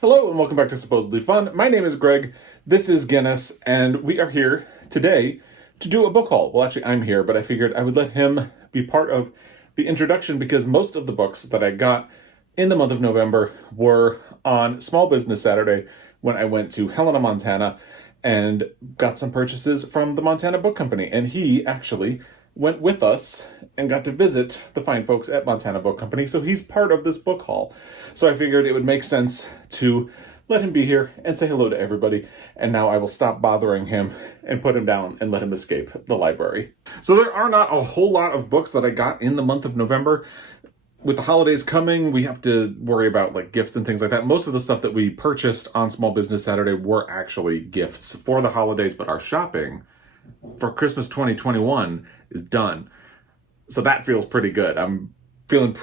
Hello and welcome back to Supposedly Fun. My name is Greg, this is Guinness, and we are here today to do a book haul. Well, actually I'm here, but I figured I would let him be part of the introduction because most of the books that I got in the month of November were on Small Business Saturday when I went to Helena, Montana, and got some purchases from the Montana Book Company. And he actually went with us and got to visit the fine folks at Montana Book Company, so he's part of this book haul. So I figured it would make sense to let him be here and say hello to everybody, and now I will stop bothering him and put him down and let him escape the library. So there are not a whole lot of books that I got in the month of November. With the holidays coming, we have to worry about like gifts and things like that. Most of the stuff that we purchased on Small Business Saturday were actually gifts for the holidays, but our shopping for Christmas 2021 is done. So that feels pretty good. I'm feeling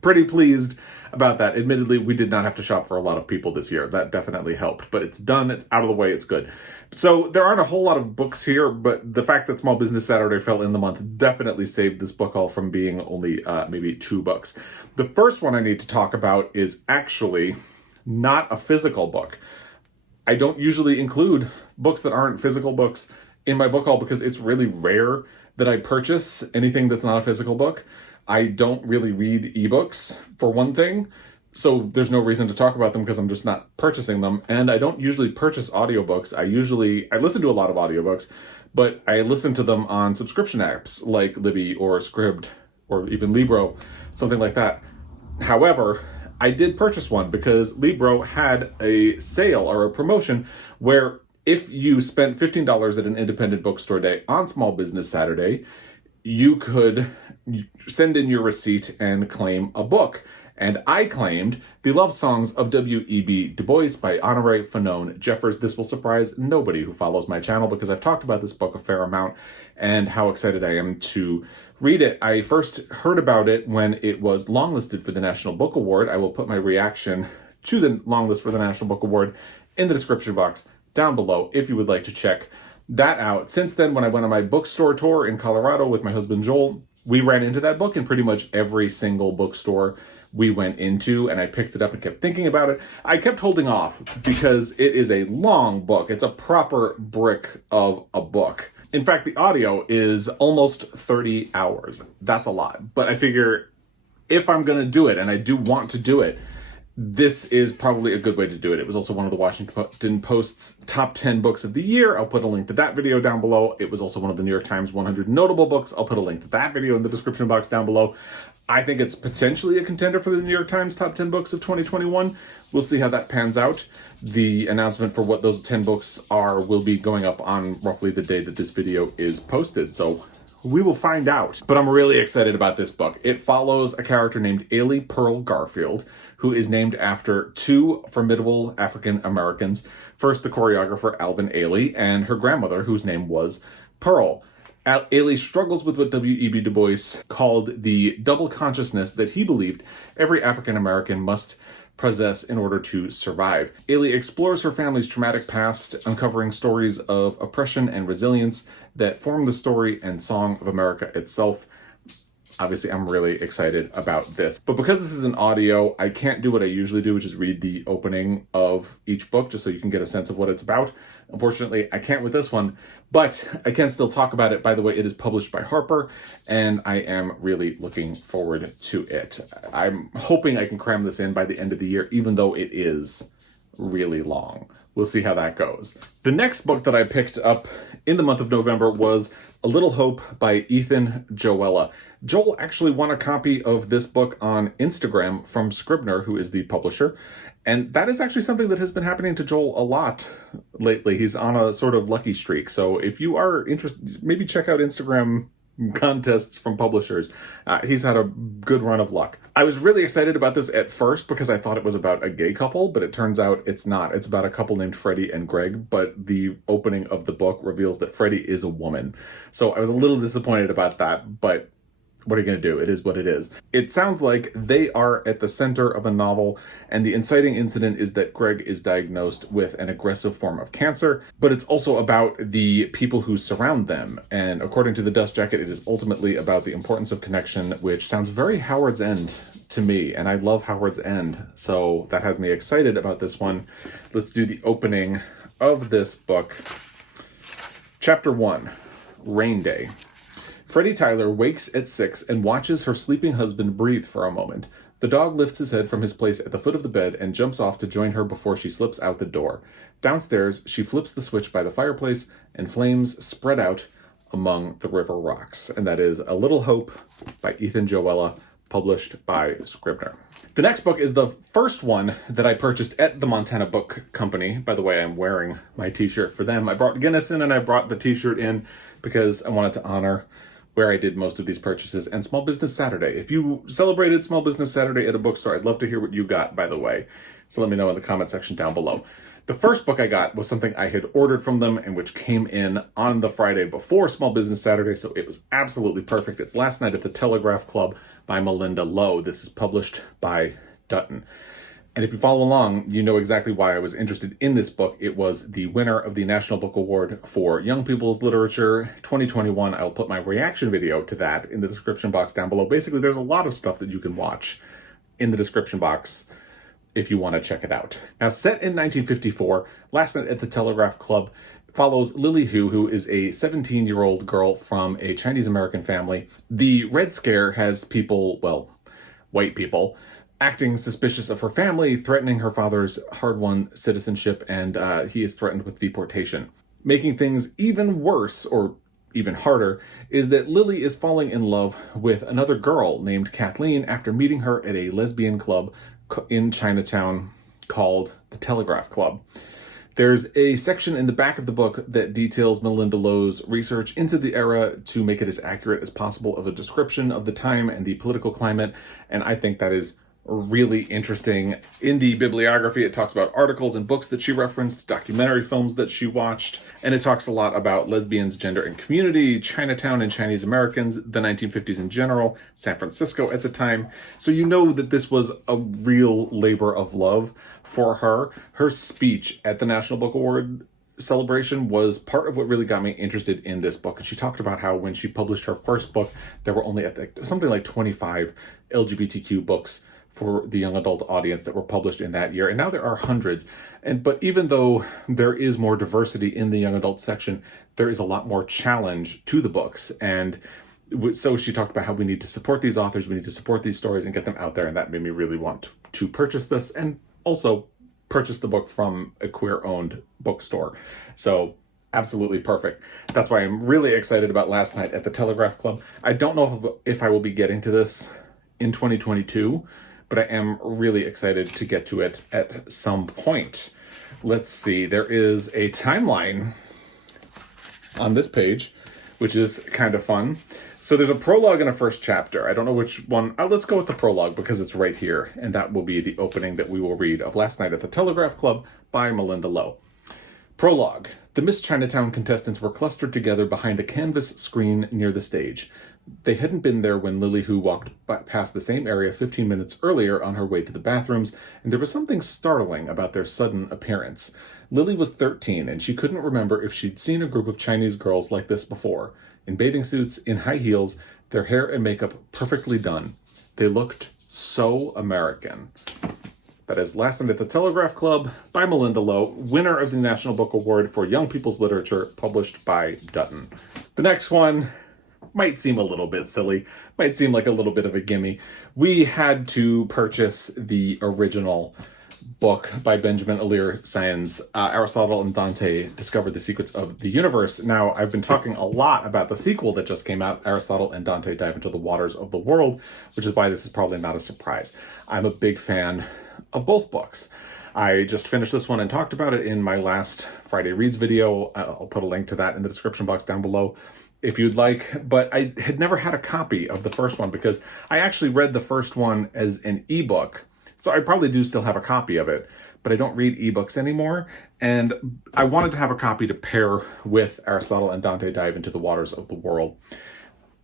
pretty pleased about that. Admittedly, we did not have to shop for a lot of people this year. That definitely helped, but it's done. It's out of the way. It's good. So there aren't a whole lot of books here, but the fact that Small Business Saturday fell in the month definitely saved this book haul from being only maybe 2 books. The first one I need to talk about is actually not a physical book. I don't usually include books that aren't physical books in my book haul because it's really rare that I purchase anything that's not a physical book. I don't really read ebooks, for one thing, so there's no reason to talk about them because I'm just not purchasing them. And I don't usually purchase audiobooks. I listen to a lot of audiobooks, but I listen to them on subscription apps like Libby or Scribd or even Libro, something like that. However, I did purchase one because Libro had a sale or a promotion where if you spent $15 at an independent bookstore day on Small Business Saturday, you could send in your receipt and claim a book. And I claimed The Love Songs of W.E.B. Du Bois by Honorée, Fannone, Jeffers. This will surprise nobody who follows my channel because I've talked about this book a fair amount and how excited I am to read it. I first heard about it when it was longlisted for the National Book Award. I will put my reaction to the longlist for the National Book Award in the description box down below if you would like to check that out. Since then, when I went on my bookstore tour in Colorado with my husband Joel, we ran into that book in pretty much every single bookstore we went into, and I picked it up and kept thinking about it. I kept holding off because it is a long book. It's a proper brick of a book. In fact, the audio is almost 30 hours. That's a lot. But I figure if I'm going to do it, and I do want to do it, this is probably a good way to do it. It was also one of the Washington Post's top 10 books of the year. I'll put a link to that video down below. It was also one of the New York Times 100 notable books. I'll put a link to that video in the description box down below. I think it's potentially a contender for the New York Times top 10 books of 2021. We'll see how that pans out. The announcement for what those 10 books are will be going up on roughly the day that this video is posted. So we will find out. But I'm really excited about this book. It follows a character named Ailey Pearl Garfield, who is named after 2 formidable African Americans. First, the choreographer Alvin Ailey, and her grandmother, whose name was Pearl. Ailey struggles with what W.E.B. Du Bois called the double consciousness that he believed every African American must possess in order to survive. Ailey explores her family's traumatic past, uncovering stories of oppression and resilience that form the story and song of America itself. Obviously, I'm really excited about this. But because this is an audio, I can't do what I usually do, which is read the opening of each book, just so you can get a sense of what it's about. Unfortunately, I can't with this one, but I can still talk about it. By the way, it is published by Harper, and I am really looking forward to it. I'm hoping I can cram this in by the end of the year, even though it is really long. We'll see how that goes. The next book that I picked up in the month of November was A Little Hope by Ethan Joella. Joel actually won a copy of this book on Instagram from Scribner, who is the publisher. And that is actually something that has been happening to Joel a lot lately. He's on a sort of lucky streak. So if you are interested, maybe check out Instagram contests from publishers. He's had a good run of luck. I was really excited about this at first because I thought it was about a gay couple, but it turns out it's not. It's about a couple named Freddie and Greg, but the opening of the book reveals that Freddie is a woman. So I was a little disappointed about that, but what are you going to do? It is what it is. It sounds like they are at the center of a novel, and the inciting incident is that Greg is diagnosed with an aggressive form of cancer, but it's also about the people who surround them. And according to the Dust Jacket, it is ultimately about the importance of connection, which sounds very Howard's End to me, and I love Howard's End, so that has me excited about this one. Let's do the opening of this book. Chapter 1, Rain Day. Freddie Tyler wakes at 6 and watches her sleeping husband breathe for a moment. The dog lifts his head from his place at the foot of the bed and jumps off to join her before she slips out the door. Downstairs, she flips the switch by the fireplace, and flames spread out among the river rocks. And that is A Little Hope by Ethan Joella, published by Scribner. The next book is the first one that I purchased at the Montana Book Company. By the way, I'm wearing my t-shirt for them. I brought Guinness in and I brought the t-shirt in because I wanted to honor where I did most of these purchases, and Small Business Saturday. If you celebrated Small Business Saturday at a bookstore, I'd love to hear what you got, by the way. So let me know in the comment section down below. The first book I got was something I had ordered from them and which came in on the Friday before Small Business Saturday, so it was absolutely perfect. It's Last Night at the Telegraph Club by Malinda Lo. This is published by Dutton. And if you follow along, you know exactly why I was interested in this book. It was the winner of the National Book Award for Young People's Literature 2021. I'll put my reaction video to that in the description box down below. Basically, there's a lot of stuff that you can watch in the description box if you want to check it out. Now, set in 1954, Last Night at the Telegraph Club follows Lily Hu, who is a 17-year-old girl from a Chinese-American family. The Red Scare has people, well, white people, acting suspicious of her family, threatening her father's hard-won citizenship, and he is threatened with deportation. Making things even worse, or even harder, is that Lily is falling in love with another girl named Kathleen after meeting her at a lesbian club in Chinatown called the Telegraph Club. There's a section in the back of the book that details Malinda Lo's research into the era to make it as accurate as possible of a description of the time and the political climate, and I think that is really interesting. In the bibliography, it talks about articles and books that she referenced, documentary films that she watched, and it talks a lot about lesbians, gender, and community, Chinatown and Chinese Americans, the 1950s in general, San Francisco at the time. So you know that this was a real labor of love for her. Her speech at the National Book Award celebration was part of what really got me interested in this book. And she talked about how when she published her first book, there were only something like 25 LGBTQ books for the young adult audience that were published in that year. And now there are hundreds. But even though there is more diversity in the young adult section, there is a lot more challenge to the books. And so she talked about how we need to support these authors, we need to support these stories and get them out there. And that made me really want to purchase this and also purchase the book from a queer-owned bookstore. So absolutely perfect. That's why I'm really excited about Last Night at the Telegraph Club. I don't know if I will be getting to this in 2022, but I am really excited to get to it at some point. Let's see, there is a timeline on this page, which is kind of fun. So there's a prologue and a first chapter. I don't know which one. Let's go with the prologue because it's right here, and that will be the opening that we will read of Last Night at the Telegraph Club by Malinda Lo. Prologue. The Miss Chinatown contestants were clustered together behind a canvas screen near the stage. They hadn't been there when Lily Hu walked past the same area 15 minutes earlier on her way to the bathrooms, and there was something startling about their sudden appearance. Lily was 13, and she couldn't remember if she'd seen a group of Chinese girls like this before. In bathing suits, in high heels, their hair and makeup perfectly done. They looked so American. That is Last Night at the Telegraph Club by Malinda Lo, winner of the National Book Award for Young People's Literature, published by Dutton. The next one might seem a little bit silly, might seem like a little bit of a gimme. We had to purchase the original book by Benjamin Alire Sáenz, Aristotle and Dante Discovered the Secrets of the Universe. Now, I've been talking a lot about the sequel that just came out, Aristotle and Dante Dive into the Waters of the World, which is why this is probably not a surprise. I'm a big fan of both books. I just finished this one and talked about it in my last Friday Reads video. I'll put a link to that in the description box down below if you'd like, but I had never had a copy of the first one because I actually read the first one as an ebook. So I probably do still have a copy of it, but I don't read ebooks anymore. And I wanted to have a copy to pair with Aristotle and Dante Dive into the Waters of the World.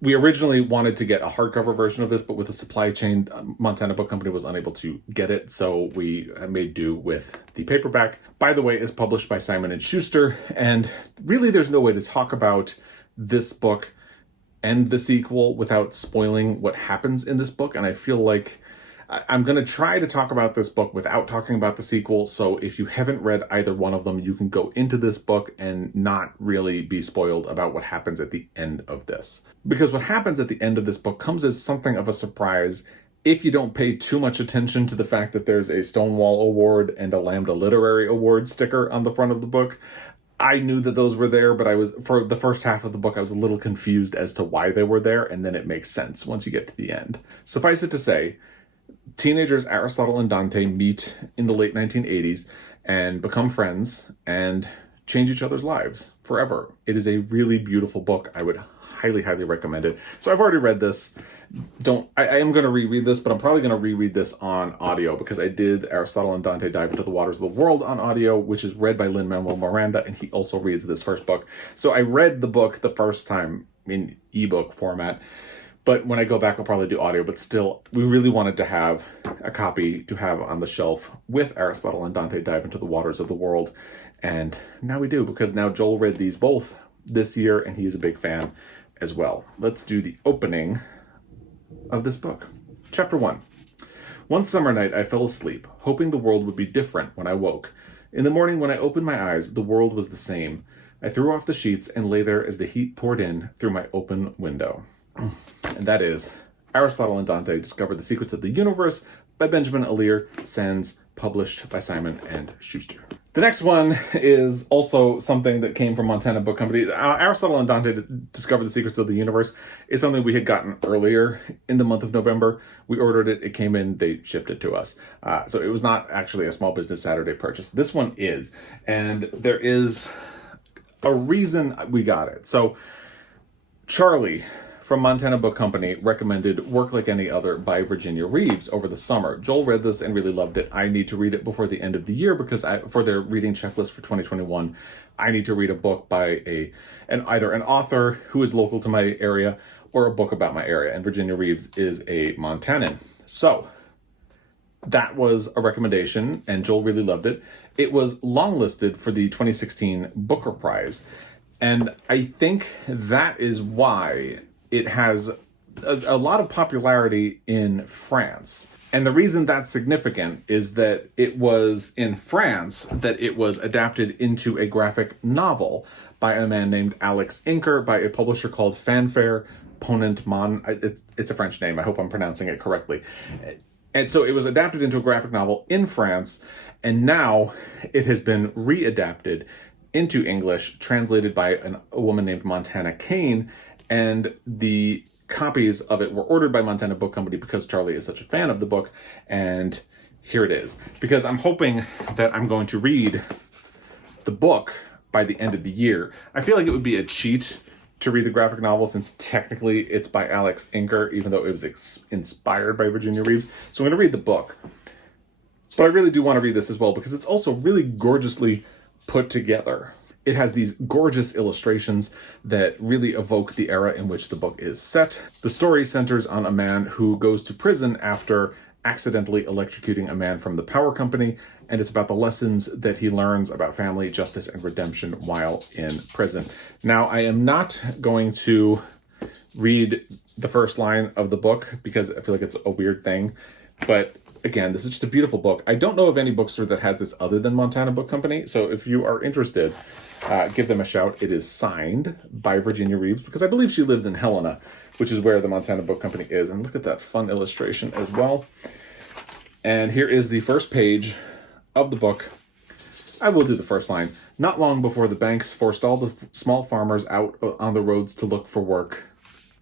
We originally wanted to get a hardcover version of this, but with the supply chain, Montana Book Company was unable to get it, so we made do with the paperback. By the way, it's published by Simon & Schuster, and really there's no way to talk about this book and the sequel without spoiling what happens in this book, and I feel like I'm going to try to talk about this book without talking about the sequel, so if you haven't read either one of them, you can go into this book and not really be spoiled about what happens at the end of this. Because what happens at the end of this book comes as something of a surprise if you don't pay too much attention to the fact that there's a Stonewall Award and a Lambda Literary Award sticker on the front of the book. I knew that those were there, but for the first half of the book, I was a little confused as to why they were there, and then it makes sense once you get to the end. Suffice it to say, teenagers Aristotle and Dante meet in the late 1980s and become friends and change each other's lives forever. It is a really beautiful book. I would highly, highly recommend it. So I've already read this. I am going to reread this, but I'm probably going to reread this on audio because I did Aristotle and Dante Dive into the Waters of the World on audio, which is read by Lin-Manuel Miranda, and he also reads this first book. So I read the book the first time in ebook format, but when I go back, I'll probably do audio. But still, we really wanted to have a copy to have on the shelf with Aristotle and Dante Dive into the Waters of the World. And now we do, because now Joel read these both this year, and he is a big fan as well. Let's do the opening of this book. Chapter 1. One summer night I fell asleep, hoping the world would be different when I woke. In the morning when I opened my eyes, the world was the same. I threw off the sheets and lay there as the heat poured in through my open window. And that is Aristotle and Dante Discover the Secrets of the Universe by Benjamin Alire, Sáenz, published by Simon & Schuster. The next one is also something that came from Montana Book Company. Aristotle and Dante Discover the Secrets of the Universe is something we had gotten earlier in the month of November. We ordered it, it came in, they shipped it to us. So it was not actually a Small Business Saturday purchase. This one is, and there is a reason we got it. So Charlie from Montana Book Company recommended Work Like Any Other by Virginia Reeves over the summer. Joel read this and really loved it. I need to read it before the end of the year because for their reading checklist for 2021, I need to read a book by either an author who is local to my area or a book about my area. And Virginia Reeves is a Montanan. So that was a recommendation, and Joel really loved it. It was longlisted for the 2016 Booker Prize. And I think that is why it has a lot of popularity in France. And the reason that's significant is that it was in France that it was adapted into a graphic novel by a man named Alex Inker by a publisher called Fanfare Ponent Man. It's a French name. I hope I'm pronouncing it correctly. And so it was adapted into a graphic novel in France, and now it has been readapted into English, translated by a woman named Montana Kane, and the copies of it were ordered by Montana Book Company because Charlie is such a fan of the book, and here it is. Because I'm hoping that I'm going to read the book by the end of the year. I feel like it would be a cheat to read the graphic novel since technically it's by Alex Inker, even though it was inspired by Virginia Reeves. So I'm going to read the book. But I really do want to read this as well because it's also really gorgeously put together. It has these gorgeous illustrations that really evoke the era in which the book is set. The story centers on a man who goes to prison after accidentally electrocuting a man from the power company, and it's about the lessons that he learns about family, justice, and redemption while in prison. Now, I am not going to read the first line of the book because I feel like it's a weird thing, but again, this is just a beautiful book. I don't know of any bookstore that has this other than Montana Book Company, so if you are interested, give them a shout. It is signed by Virginia Reeves because I believe she lives in Helena, which is where the Montana Book Company is. And look at that fun illustration as well. And here is the first page of the book. I will do the first line. Not long before the banks forced all the small farmers out on the roads to look for work,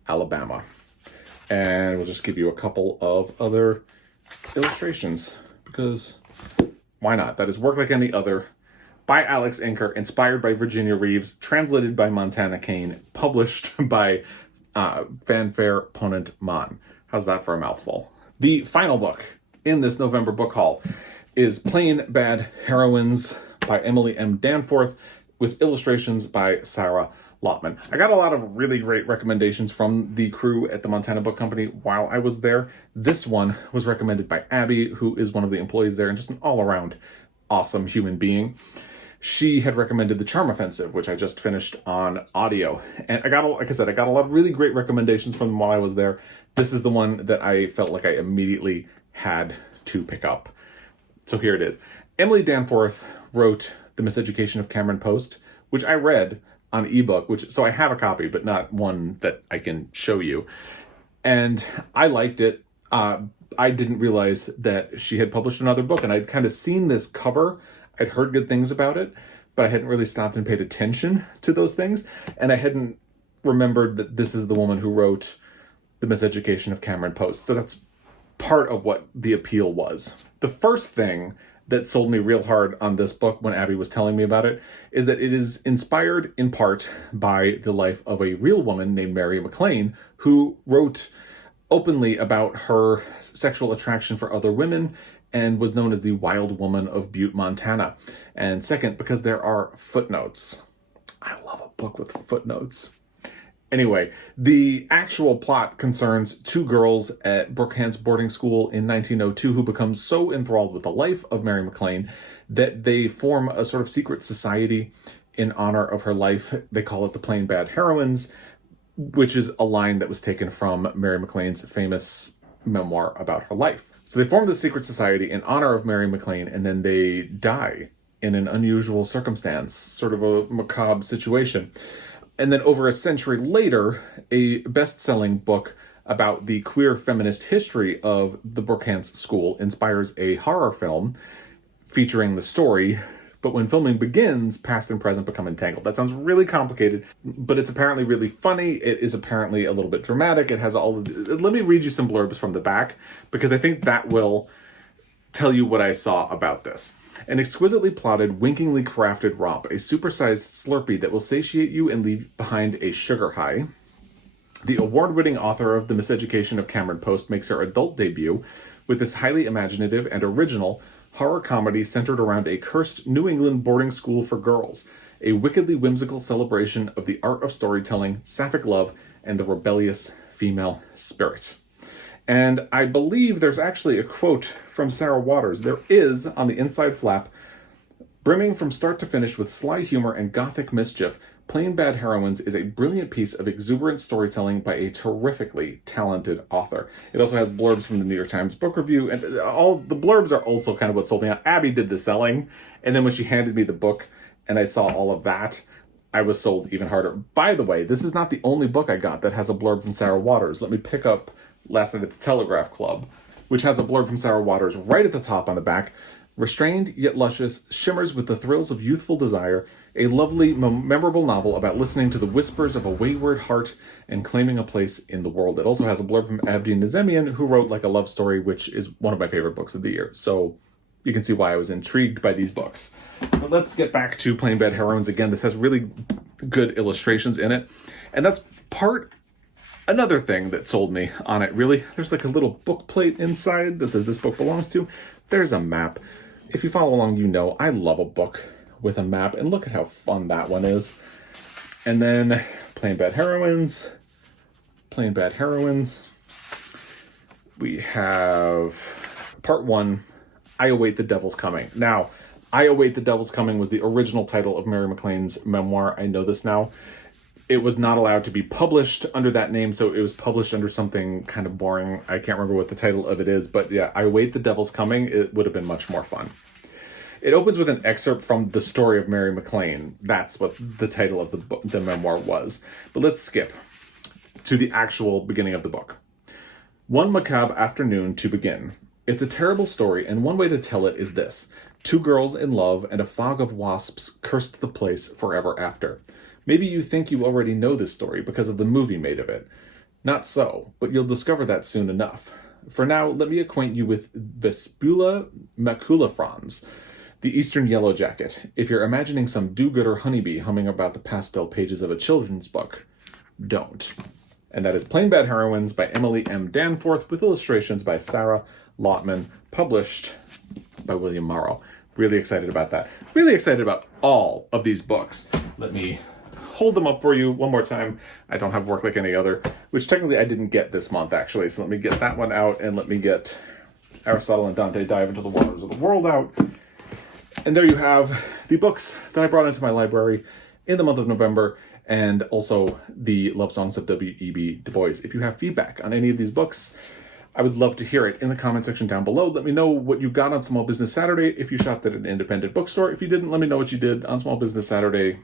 Alabama. And we'll just give you a couple of other illustrations because why not? That is Work Like Any Other by Alex Inker, inspired by Virginia Reeves, translated by Montana Kane, published by Fanfare Ponent Man. How's that for a mouthful? The final book in this November book haul is Plain Bad Heroines by Emily M. Danforth with illustrations by Sarah Lotman. I got a lot of really great recommendations from the crew at the Montana Book Company while I was there. This one was recommended by Abby, who is one of the employees there and just an all-around awesome human being. She had recommended The Charm Offensive, which I just finished on audio. And like I said, I got a lot of really great recommendations from them while I was there. This is the one that I felt like I immediately had to pick up. So here it is. Emily Danforth wrote The Miseducation of Cameron Post, which I read on ebook, so I have a copy, but not one that I can show you. And I liked it. I didn't realize that she had published another book, and I'd kind of seen this cover. I'd heard good things about it, but I hadn't really stopped and paid attention to those things. And I hadn't remembered that this is the woman who wrote The Miseducation of Cameron Post. So that's part of what the appeal was. The first thing that sold me real hard on this book when Abby was telling me about it is that it is inspired in part by the life of a real woman named Mary McLean, who wrote openly about her sexual attraction for other women and was known as the Wild Woman of Butte, Montana. And second, because there are footnotes. I love a book with footnotes. Anyway, the actual plot concerns two girls at Brookhampton boarding school in 1902 who become so enthralled with the life of Mary McLean that they form a sort of secret society in honor of her life. They call it the Plain Bad Heroines, which is a line that was taken from Mary McLean's famous memoir about her life. So they form this secret society in honor of Mary McLean, and then they die in an unusual circumstance, sort of a macabre situation. And then over a century later, a best-selling book about the queer feminist history of the Brookhampton school inspires a horror film featuring the story. But when filming begins, past and present become entangled. That sounds really complicated, but it's apparently really funny. It is apparently a little bit dramatic. It has all of... Let me read you some blurbs from the back, because I think that will tell you what I saw about this. An exquisitely plotted, winkingly crafted romp, a supersized Slurpee that will satiate you and leave behind a sugar high. The award-winning author of The Miseducation of Cameron Post makes her adult debut with this highly imaginative and original horror comedy centered around a cursed New England boarding school for girls, a wickedly whimsical celebration of the art of storytelling, sapphic love, and the rebellious female spirit. And I believe there's actually a quote from Sarah Waters. There is, on the inside flap, brimming from start to finish with sly humor and gothic mischief, Plain Bad Heroines is a brilliant piece of exuberant storytelling by a terrifically talented author. It also has blurbs from the New York Times Book Review, and all the blurbs are also kind of what sold me on. Abby did the selling, and then when she handed me the book and I saw all of that, I was sold even harder. By the way, this is not the only book I got that has a blurb from Sarah Waters. Let me pick up Last Night at the Telegraph Club, which has a blurb from Sarah Waters right at the top on the back. Restrained yet luscious, shimmers with the thrills of youthful desire, a lovely, memorable novel about listening to the whispers of a wayward heart and claiming a place in the world. It also has a blurb from Abdi Nazemian, who wrote Like a Love Story, which is one of my favorite books of the year. So you can see why I was intrigued by these books. But let's get back to Plain Bad Heroines again. This has really good illustrations in it. And that's another thing that sold me on it, really. There's like a little book plate inside that says this book belongs to. There's a map. If you follow along, you know I love a book with a map, and look at how fun that one is. And then Plain Bad Heroines. Plain Bad Heroines. We have part 1, I Await the Devil's Coming. Now, I Await the Devil's Coming was the original title of Mary McLean's memoir. I know this now. It was not allowed to be published under that name, so it was published under something kind of boring. I can't remember what the title of it is, but yeah, I Await the Devil's Coming. It would have been much more fun. It opens with an excerpt from The Story of Mary McLean. That's what the title of the memoir was. But let's skip to the actual beginning of the book. One macabre afternoon to begin. It's a terrible story, and one way to tell it is this. 2 girls in love and a fog of wasps cursed the place forever after. Maybe you think you already know this story because of the movie made of it. Not so, but you'll discover that soon enough. For now, let me acquaint you with Vespula maculifrons, the eastern yellow jacket. If you're imagining some do-gooder honeybee humming about the pastel pages of a children's book, don't. And that is Plain Bad Heroines by Emily M. Danforth with illustrations by Sarah Lotman, published by William Morrow. Really excited about that. Really excited about all of these books. Let me hold them up for you one more time. I don't have Work Like Any Other, which technically I didn't get this month, actually. So let me get that one out, and let me get Aristotle and Dante Dive into the Waters of the World out. And there you have the books that I brought into my library in the month of November, and also the Love Songs of W.E.B. Du Bois. If you have feedback on any of these books, I would love to hear it in the comment section down below. Let me know what you got on Small Business Saturday if you shopped at an independent bookstore. If you didn't, let me know what you did on Small Business Saturday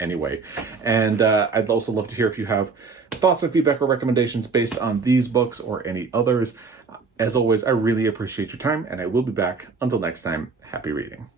anyway. And I'd also love to hear if you have thoughts and feedback or recommendations based on these books or any others. As always, I really appreciate your time, and I will be back. Until next time, happy reading.